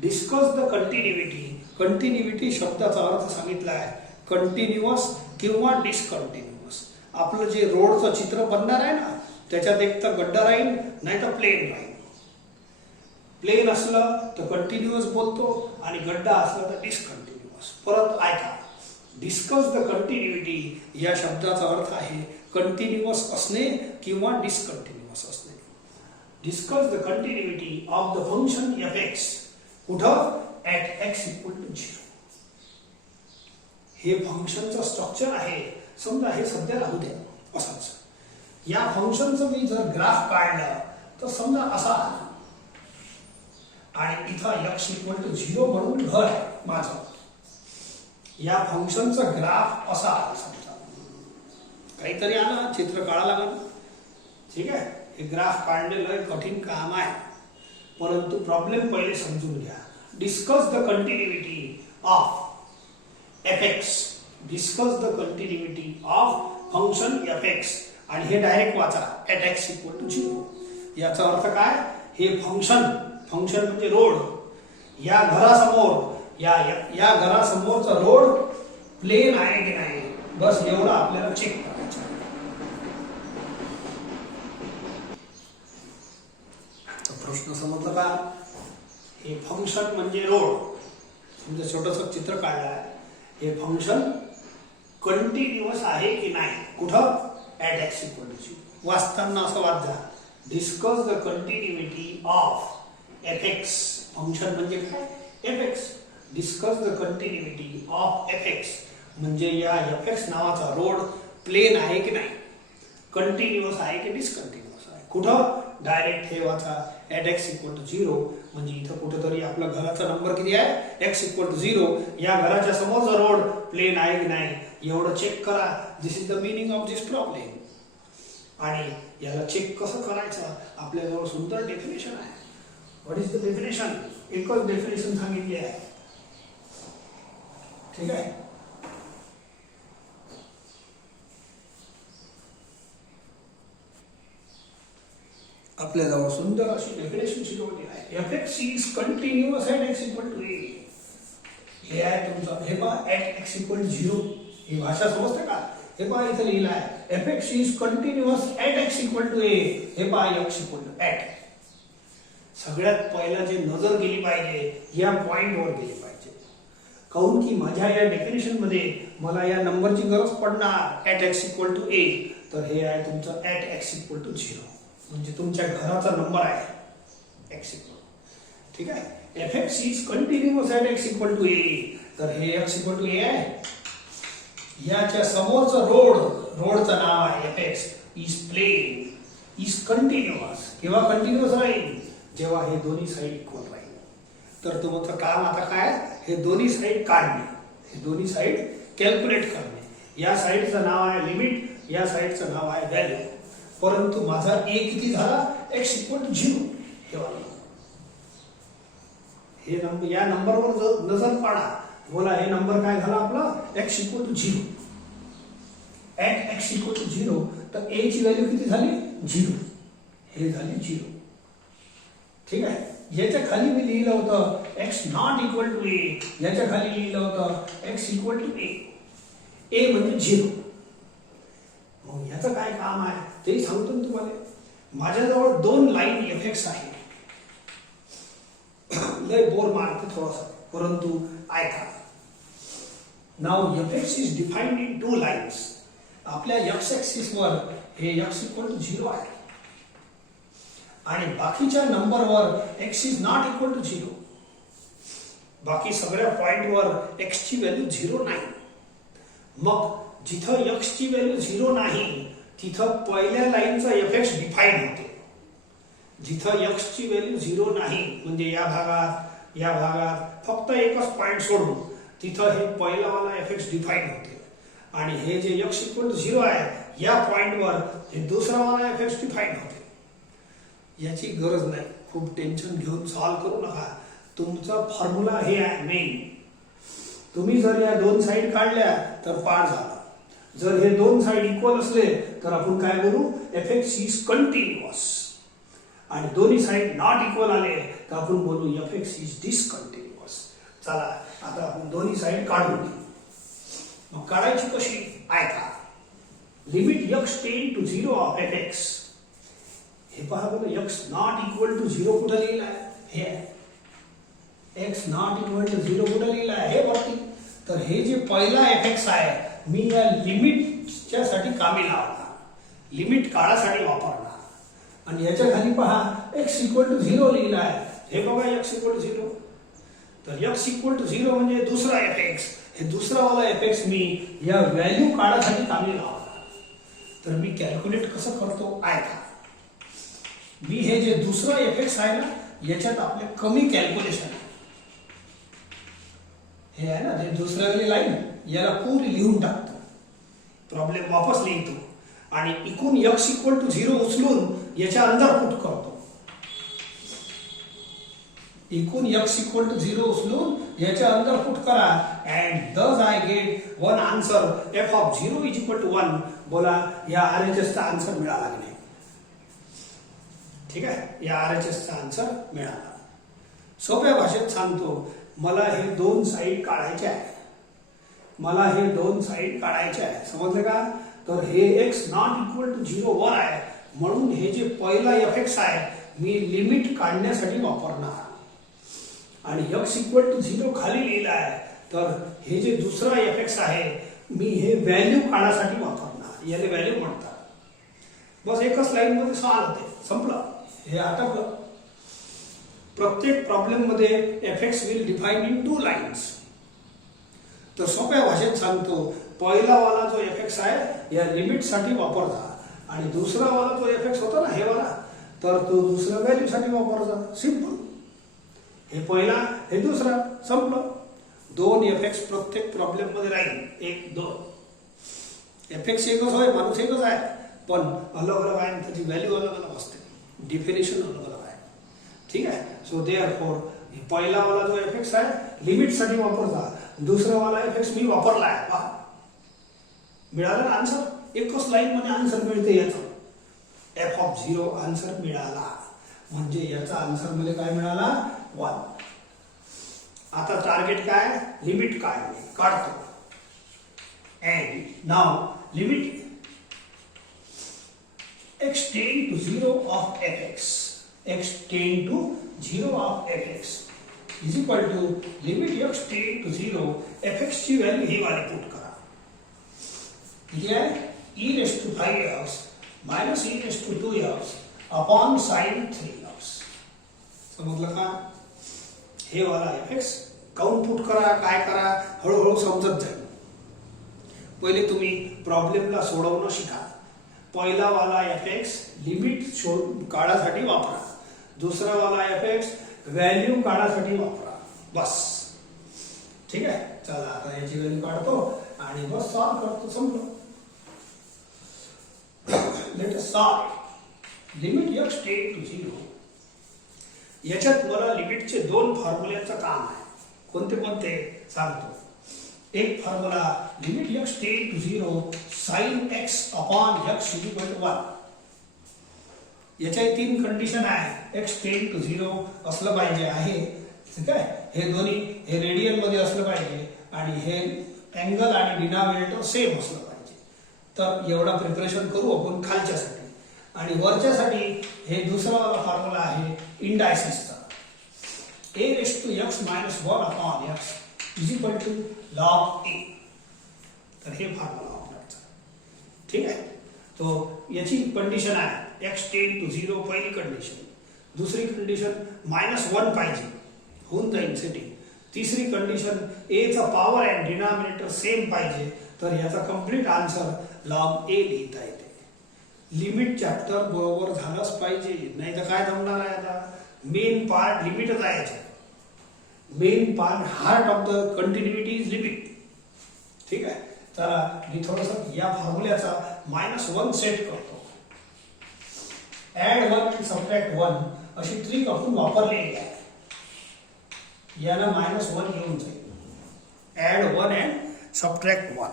Discuss the continuity. कंटिन्युटी शब्दाचा अर्थ सांगितला आहे कंटिन्युअस किंवा डिसकंटिन्युअस. आपलं जे रोडचं चित्र बनणार आहे ना, त्याच्यात एक तर गड्डा राहील, नाही तर प्लेन राहील. प्लेन असलं तर कंटिन्युअस बोलतो आणि गड्डा असला तर डिसकंटिन्युअस. परत ऐका, डिस्कस द कंटिन्युटी या शब्दाचा अर्थ आहे कंटिन्युअस असणे किंवा डिसकंटिन्युअस असणे. Discuss the continuity of the function fx कुठं, ॲट x इक्वल टू 0. हे फंक्शनचं स्ट्रक्चर आहे. समजा हे सध्या राहू द्या असंच. या फंक्शनचं मी जर ग्राफ काढलं तर समजा असा आहे, आणि इथं x इक्वल टू 0 म्हणून घर आहे माझं. या फंक्शनचं ग्राफ असा आहे. समजा काहीतरी आलं, चित्र काढा लागलं. ठीक आहे, हे ग्राफ काढलेलं कठीण काम आहे, परंतु प्रॉब्लेम पहिले समजून घ्या. Discuss the continuity of fx. Discuss the continuity of function F x, आणि हे डायरेक्ट वाचा ॲट एक्स इक्वल टू 0. याचा अर्थ काय, हे फंक्शन म्हणजे रोड, या घरासमोर या घरासमोरचा रोड प्लेन आहे की नाही, बस एवढं आपल्याला चेक करायचं. प्रश्न समजला का? हे फंक्शन म्हणजे रोड, म्हणजे छोटंसं चित्र काढलं आहे. हे फंक्शन कंटिन्युअस आहे की नाही, कुठं, ॲट एक्स इक्वल टू 0. वाचताना असं वाचा, discuss the continuity of f x. Function म्हणजे काय, f x. Discuss the continuity of f x म्हणजे या एफ एक्स नावाचा रोड प्लेन आहे की नाही, कंटिन्युअस आहे की डिस्कंटिन्युअस आहे, कुठं, डायरेक्ट हे वाचा ॲट एक्स इक्वल टू 0. म्हणजे इथं कुठेतरी आपला घराचा नंबर किती आहे, एक्स इक्वल टू 0. या घराच्या समोरचा रोड प्लेन आहे की नाही एवढं चेक करा. This is the meaning of this problem. आणि याला चेक कसं करायचं, आपल्याजवळ सुंदर डेफिनेशन आहे. What is the definition? एकच डेफिनेशन सांगितली आहे, ठीक आहे. आपल्याजवळ सुंदर अशी डेफिनेशन शिकवली आहे. F x is continuous at x equal to a. हे आहे तुमचं, हे पहा ॲट एक्स इक्वल टू 0. ही भाषा समजते का? हे पहा इथे लिहिलं आहे F x is continuous at x equal to a. हे पहा एक्स इक्वल टू ॲट. सगळ्यात पहिला जे नजर गेली पाहिजे या पॉइंटवर गेली पाहिजे. काऊन की माझ्या या डेफिनेशन मध्ये मला या नंबरची गरज पडणार at x equal to a. तर हे आहे तुमचं ॲट एक्स इक्वल टू 0, म्हणजे तुमच्या घराचा नंबर आहे एक्स इक्वल, ठीक आहे. F x is continuous at x equal to a. तर हे एक्स इक्वल टू ए आहे. याच्या समोरचं रोडचं नाव आहे F x is plain is continuous. केव्हा कंटिन्युअस राहील, जेव्हा हे दोन्ही साईड इक्वल राहील. तर तुमचं काम आता काय, हे दोन्ही साईड काढणे, हे दोन्ही साईड कॅल्क्युलेट करणे. या साईडचं नाव आहे लिमिट, या साईडचं नाव आहे व्हॅल्यू. परंतु माझा ए किती झाला, एक्स इक्वल टू 0. हे वाला हे नंबर, या नंबरवर नजर पाडा. बोला हे नंबर काय झाला आपला, X equal to 0. At x equal to 0. तर ए ची व्हॅल्यू किती झाली, 0. हे झाली 0, ठीक आहे. याच्या खाली मी लिहिलं होतं एक्स नॉट इक्वल टू ए. याच्या खाली लिहिलं होतं एक्स इक्वल टू ए. ए म्हणजे 0. मग याचं काय काम आहे ते सांगतो मी तुम्हाला. माझ्याजवळ 2 लाईन एफ एक्स आहे. लय बोर मारते थोडासा, परंतु ऐका. नाव f x is defined in 2 lines. आपल्या एक्स ऍक्सिस वर हे एक्स इक्वल टू 0 आहे, आणि बाकीच्या नंबरवर X is not equal to 0. बाकी सगळ्या पॉइंटवर एक्स ची व्हॅल्यू 0 नाही. मग जिथं एक्स ची व्हॅल्यू 0 नाही तिथं पहिल्या लाईनचा एफ एक्स डिफाईन होते. जिथं एक्स ची व्हॅल्यू 0 नाही, म्हणजे या भागात फक्त एकच पॉइंट सोडून तिथं हे पहिला वाला एफ एक्स डिफाईन होते. आणि हे जे एक्स इक्वल टू 0 आहे या पॉइंटवर हे दुसरा वाला एफ एक्स डिफाईन होते. याची गरज नाही, खूप टेन्शन घेऊन सॉल्व्ह करू नका. तुमचा फॉर्म्युला हे आहे मेन. तुम्ही जर या 2 साईड काढल्या तर पार झाला. जर हे 2 साईड इक्वल असले तर आपण काय बोलू, एफ एक्स इज कंटिन्युअस. आणि दोन्ही साईड नॉट इक्वल आले तर आपण बोलू एफ एक्स इज डिसकंटिन्युअस. चला आता आपण दोन्ही साईड काढून घेऊ. मग काढायची कशी, ऐका. लिमिट एक्स टेंड टू 0 ऑफ एफ एक्स. हे पहा बरं, एक्स नॉट इक्वल टू 0 कुठं लिहिलं आहे, हे एक्स नॉट इक्वल टू 0 कुठं लिहिलं आहे, हे वरती. तर हे जे पहिला एफ एक्स आहे मी या लिमिटच्या साठी कामी लावणार, लिमिट काळासाठी वापरणार. आणि याच्या खाली पहा एक्स इक्वल टू 0 लिहिलं आहे. हे बघा एक्स इक्वल टू 0. तर एक्स इक्वल टू 0 म्हणजे दुसरा एफ एक्स. हे दुसरा वाला एफ एक्स मी या व्हॅल्यू काळासाठी कामी लावणार. तर मी कॅल्क्युलेट कसं करतो, ऐका. मी हे जे दुसरा एफ एक्स आहे ना याच्यात आपले कमी कॅल्क्युलेशन आहे. हे आहे ना ते दुसऱ्यावाली लाईन, याला पूर्ण लिहून टाकतो, प्रॉब्लेम वापस लिहितो आणि इकून एक्स इक्वल टू 0 उचलून याच्या अंदर पुट करतो. इकून एक्स इक्वल टू 0 उचलून याच्या अंदर पुट करा. And thus I get one answer F of 0 is equal to 1. बोला या RHS चा आन्सर मिळाला की नाही? ठीक आहे, या RHS चा आन्सर मिळाला. सोप्या भाषेत सांगतो, मला हे दोन साईड काढायचे आहे. मला हे दोन साईड काढायचे आहे. समजलं का? तर हे x नॉट इक्वल टू 0 वर आहे, म्हणून हे जे पहिला fx आहे मी लिमिट काढण्यासाठी वापरणार. आणि x इक्वल टू 0 खाली लिहिलं आहे, तर हे जे दुसरा fx आहे मी हे व्हॅल्यू काढण्यासाठी वापरणार. याला व्हॅल्यू म्हणतात. बस एकच लाईन मध्ये सॉल्व्ह होते, संपलं, हे आटपलं. प्रत्येक प्रॉब्लेम मध्ये fx will define in 2 lines. तर सोप्या भाषेत सांगतो, पहिला वाला जो fx आहे या लिमिट साठी वापरता, आणि दुसरा वाला जो fx होता ना हे वाला, तर तो दुसऱ्या व्हॅल्यू साठी वापरता. सिंपल. हे पहिला हे दुसरा, संपलं. 2 fx प्रत्येक प्रॉब्लेम मध्ये राहील. 1 2 fx एकच होय, माणूस एकच आहे, पण अलग अलग आहे, त्याची व्हॅल्यू अलग अलग असते, डेफिनेशन अलग अलग आहे. ठीक आहे. सो देअरफॉर पहिला वाला जो fx आहे लिमिट साठी वापरता, दुसरा वाला fx मी वापरलाय. पहा, मिळालं ना आन्सर? एकच लाईन मध्ये आन्सर मिळते याचा. f(0) आन्सर मिळाला. म्हणजे याचा आन्सर मध्ये काय मिळाला? 1. आता टार्गेट काय? लिमिट काढणे. काढतो. and now limit x tend to 0 of fx, x tend to 0 of fx is equal to limit x tend to 0 fx ची व्हॅल्यू ही वाली पुट करा. किती आहे? e raised to 5x minus e raised to 2x upon sin 3x. समजलं का? हे वाला fx काउंट पुट करा, काय करा, हळूहळू समजत जाईल. पहिले तुम्ही प्रॉब्लेमला सोडवणं शिका. पहिला वाला fx लिमिट काढासाठी वापरा, दुसरा वाला fx व्हॅल्यू काढासाठी वापरा. बस. ठीक आहे. चला आता याची व्हॅल्यू काढतो आणि बस सॉल्व करतो. संपलं. Let us solve limit x टेंड टू 0. याच्यात मला लिमिटचे 2 फॉर्म्युल्याचं काम आहे. कोणते कोणते सांगतो. एक फॉर्म्युला लिमिट x टेंड टू 0 sin x upon x is equal to 1. याच्या 3 कंडिशन आहे. x टेंड टू 0 असलं पाहिजे आहे. ठीक आहे. हे दोन्ही हे रेडियन मध्ये असलं पाहिजे आणि हे अँगल आणि डिनॉमिनेटर सेम असलं पाहिजे. तर एवढा प्रिपरेशन करू आपण खालच्यासाठी. आणि वरच्यासाठी हे दुसरा वाला फॉर्म्युला आहे इंडायसिसचा. a raised to x minus 1 upon x is equal to log a. तर हे फॉर्म्युला वापरायचा. ठीक आहे. तो याची कंडिशन आहे x टेंड टू 0 पहिली कंडिशन. दुसरी कंडिशन -1 पाहिजे, होऊन जाईल सेटिंग. तिसरी कंडिशन a चा पॉवर अँड डिनॉमिनेटर सेम पाहिजे. तर याचा कंप्लीट आन्सर log a लिहिता येते. लिमिट चॅप्टर बरोबर झालंच पाहिजे, नाही तर काय जमणार आहे. आता मेन पार्ट लिमिटच आहे याच्यात. Main part heart of the continuity is limit. ठीक आहे. चला मी थोडंसं या फॉर्म्युल्याचा -1 सेट करतो. ऍड 1 आणि सबट्रॅक्ट 1 अशी ट्रिक आपण वापरलेली आहे. याला -1 येऊन जाईल. Add 1 and subtract 1.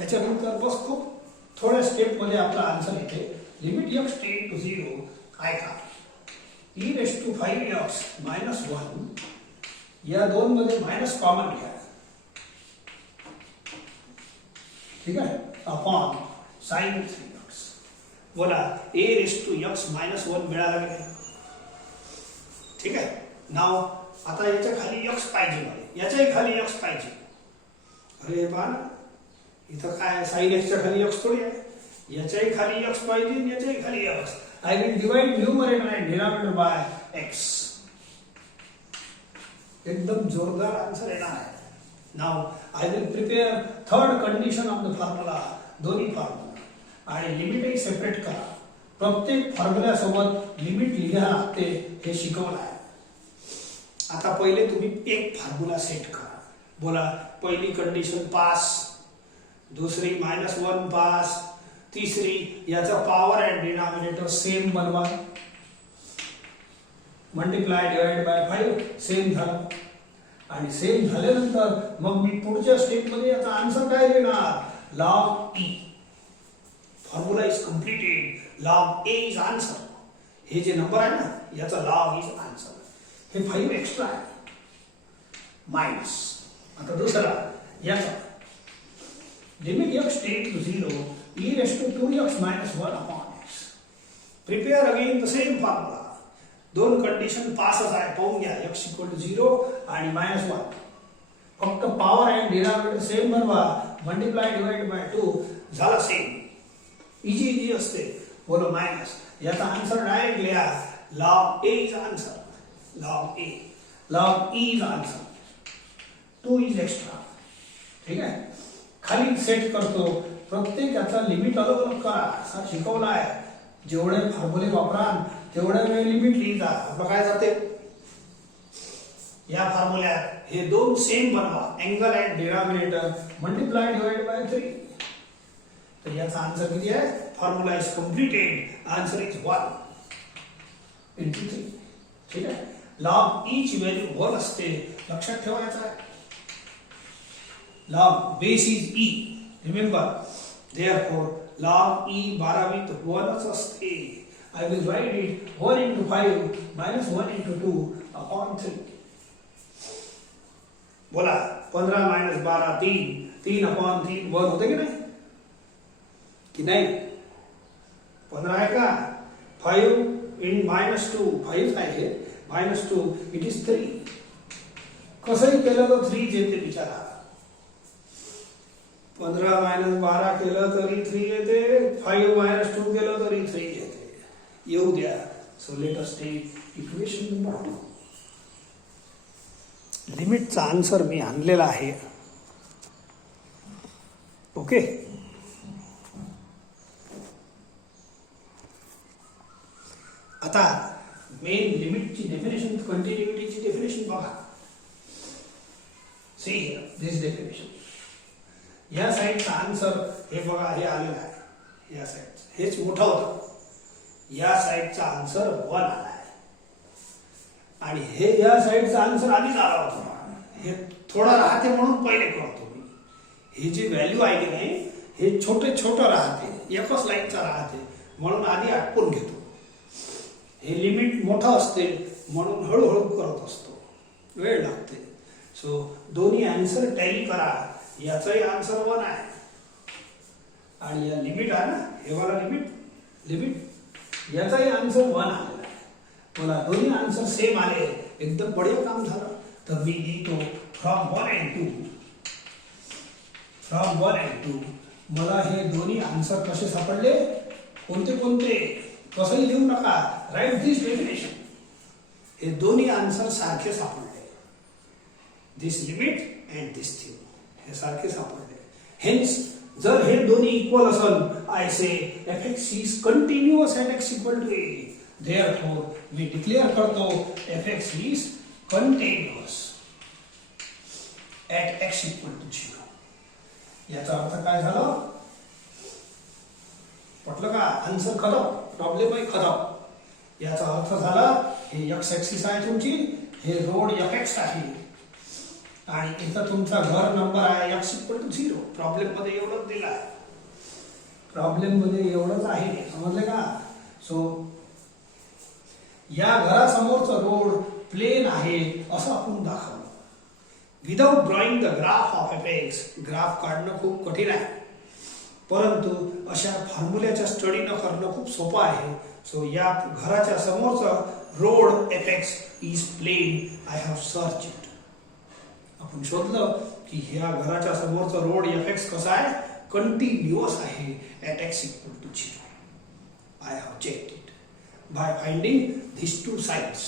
याच्यानंतर बस खूप थोड्या स्टेप मध्ये आपला आन्सर येते. लिमिट x टेंड टू 0 काय का e raised to 5x minus 1 या दोन मध्ये मायनस कॉमन घ्या. ठीक आहे. Upon sin 3x. बोला a raised to x minus 1 मिळाला की नाही? ठीक आहे. नाव आता याच्या खाली x पाहिजे मला, याच्याही खाली x पाहिजे. अरे पहा ना, इथं काय sin x च्या खाली x थोडी आहे. याच्याही खाली x पाहिजे, याच्याही खाली x. I will divide numerator and denominator by x. एकदम जोरदार आन्सर येणार आहे. Now I will prepare third condition of the formula. दोन्ही फॉर्म्युला आणि लिमिटही सेपरेट करा. प्रत्येक फॉर्म्युला सोबत लिमिट लिहायला लागते हे शिकवलं आहे. आता पहिले तुम्ही एक फॉर्म्युला सेट करा. बोला पहिली कंडिशन पास, दुसरी -1 पास, तिसरी याचा पॉवर अँड डिनॉमिनेटर सेम बनवा. मल्टिप्लाय डिवाइड बाय 5 सेम झालं. आणि सेम झाल्यानंतर मग मी पुढच्या स्टेप मध्ये याचा आन्सर काय लिहिणार? log E. Formula is completed. log A is answer. हे जे नंबर आहे ना याचा log इज आन्सर. हे 5 एक्स्ट्रा आहे. माइनस. आता दुसरा याचा लिमिट x टेंड टू 0 e raised to 2x minus 1 upon x. Prepare again the same formula. दोन कंडिशन पासच आहे. पाहून घ्या x इक्वल टू 0 आणि -1. फक्त पॉवर अँड डिनॉमिनेटर सेम बनवा. मल्टिप्लाय डिवाइड बाय 2 झाला सेम. इजी असते. बोलो माइनस. याचा आन्सर डायरेक्ट लिहा. log A is answer. log A. log E is answer. 2 is extra. ठीक आहे. खाली सेट करतो. प्रत्येक याचा लिमिट अलग अलग करा. असा शिकवला आहे. जेवढे फॉर्म्युले वापराल तेवढे वेळ लिमिट लिहिता. आपलं काय जाते या फॉर्म्युल्यात हे दोन सेम बनवा. Angle and denominator multiply divide by 3. तर याचा आन्सर किती आहे? Formula is completed. Answer is 1 into 3. ठीक आहे. log E ची व्हॅल्यू 1 असते. लक्षात ठेवायचं आहे. log base is E. Remember, therefore log E 12th 1 असते. I will write it 1 into 5 minus 1 into 2 upon 3. बोला 15 minus 12 3 upon 3 1 होते की नाही? कि नहीं? 15 है का? 5 in -2 5 आहे. -2 it is 3. कसंही केलं तर 3 येते बिचारा. 15 minus 12 केलं तरी 3 येते. 5 minus 2 केलं तरी 3 येते. येऊ द्या. So let us take equation number 2. लिमिटचा आन्सर मी आणलेला आहे. ओके. आता मेन लिमिटची डेफिनेशन, कंटिन्युइटीची डेफिनेशन बघा. See here this definition. या साइडचा आन्सर हे बघा हे आलेलं आहे. या साइडचं हेच मोठं होतं. या साइडचा आन्सर 1 आला आहे. आणि हे या साइडचा आन्सर आधीच आला होता. हे थोडा राहते म्हणून पहिले करतो मी. हे जी व्हॅल्यू आहे की नाही हे छोटे छोटं राहते. एकच लाईनचा राहते म्हणून आधी आटपून घेतो. हे लिमिट मोठं असते म्हणून हळूहळू करत असतो. वेळ लागते. सो दोन्ही आन्सर टॅली करा. याचाही आन्सर 1 आहे. आणि या लिमिट आहे ना हे वाला लिमिट याचाही आन्सर 1 आलेला आहे. मला दोन्ही आन्सर सेम आले. एकदम बढिया काम झालं. तर मी लिहितो फ्रॉम 1 and 2 मला हे दोन्ही आन्सर कसे सापडले, कोणते कसंही लिहू नका. Write this definition. हे दोन्ही आन्सर सारखे सापडले. This limit and this thing हे सारखे सापडले. हेन्स जर हे दोन्ही इक्वल असेल I say fx is continuous at x equal to a. Therefore मी डिक्लेअर करतो fx is continuous at x equal to 0. याचा अर्थ काय झालं? पटलं का? आन्सर खतम. प्रॉब्लेमही खतम. याचा अर्थ झाला हे x ऍक्सिस आहे तुमची. हे रोड fx आहे. आणि इथं तुमचा घर नंबर आहे x इक्वल टू 0. प्रॉब्लेम मध्ये एवढंच दिलं आहे. प्रॉब्लेम मध्ये एवढंच आहे. समजले का? सो या घरासमोरचं रोड प्लेन आहे असं आपण दाखवलं. Without drawing the graph of fx. Graph काढणं खूप कठीण आहे. परंतु अशा फॉर्म्युल्याच्या स्टडी न करणं खूप सोपं आहे. सो या घराच्या समोरचं road fx is plain. I have search it. आपण शोधलं की ह्या घराच्या समोरचं रोड fx कसा आहे? कंटिन्युअस आहे at x equal to 0. I have checked it by finding this 2 sides.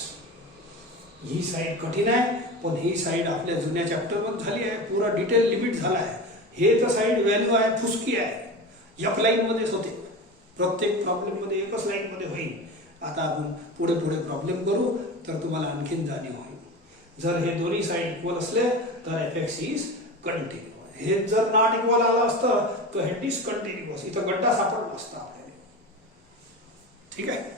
ही साइड कठीण आहे पण ही साइड आपल्या जुन्या चॅप्टर मध्ये झाली आहे. पुरा डिटेल लिमिट झाला आहे. हे तर साइड व्हॅल्यू आहे फुसकी आहे. एक लाईन मध्येच होते. प्रत्येक प्रॉब्लेम मध्ये एकच लाईन मध्ये होईल. आता आपण पुढे प्रॉब्लेम करू तर तुम्हाला आणखीन जाणीव होईल. जर हे दोन्ही साइड इक्वल असले तर fx इज कंटिन्युअस. हे जर नॉट इक्वल आलं असतं तर हे डिसकंटिन्युअस. इथं गड्डा सापडला असता आपल्याला. ठीक आहे.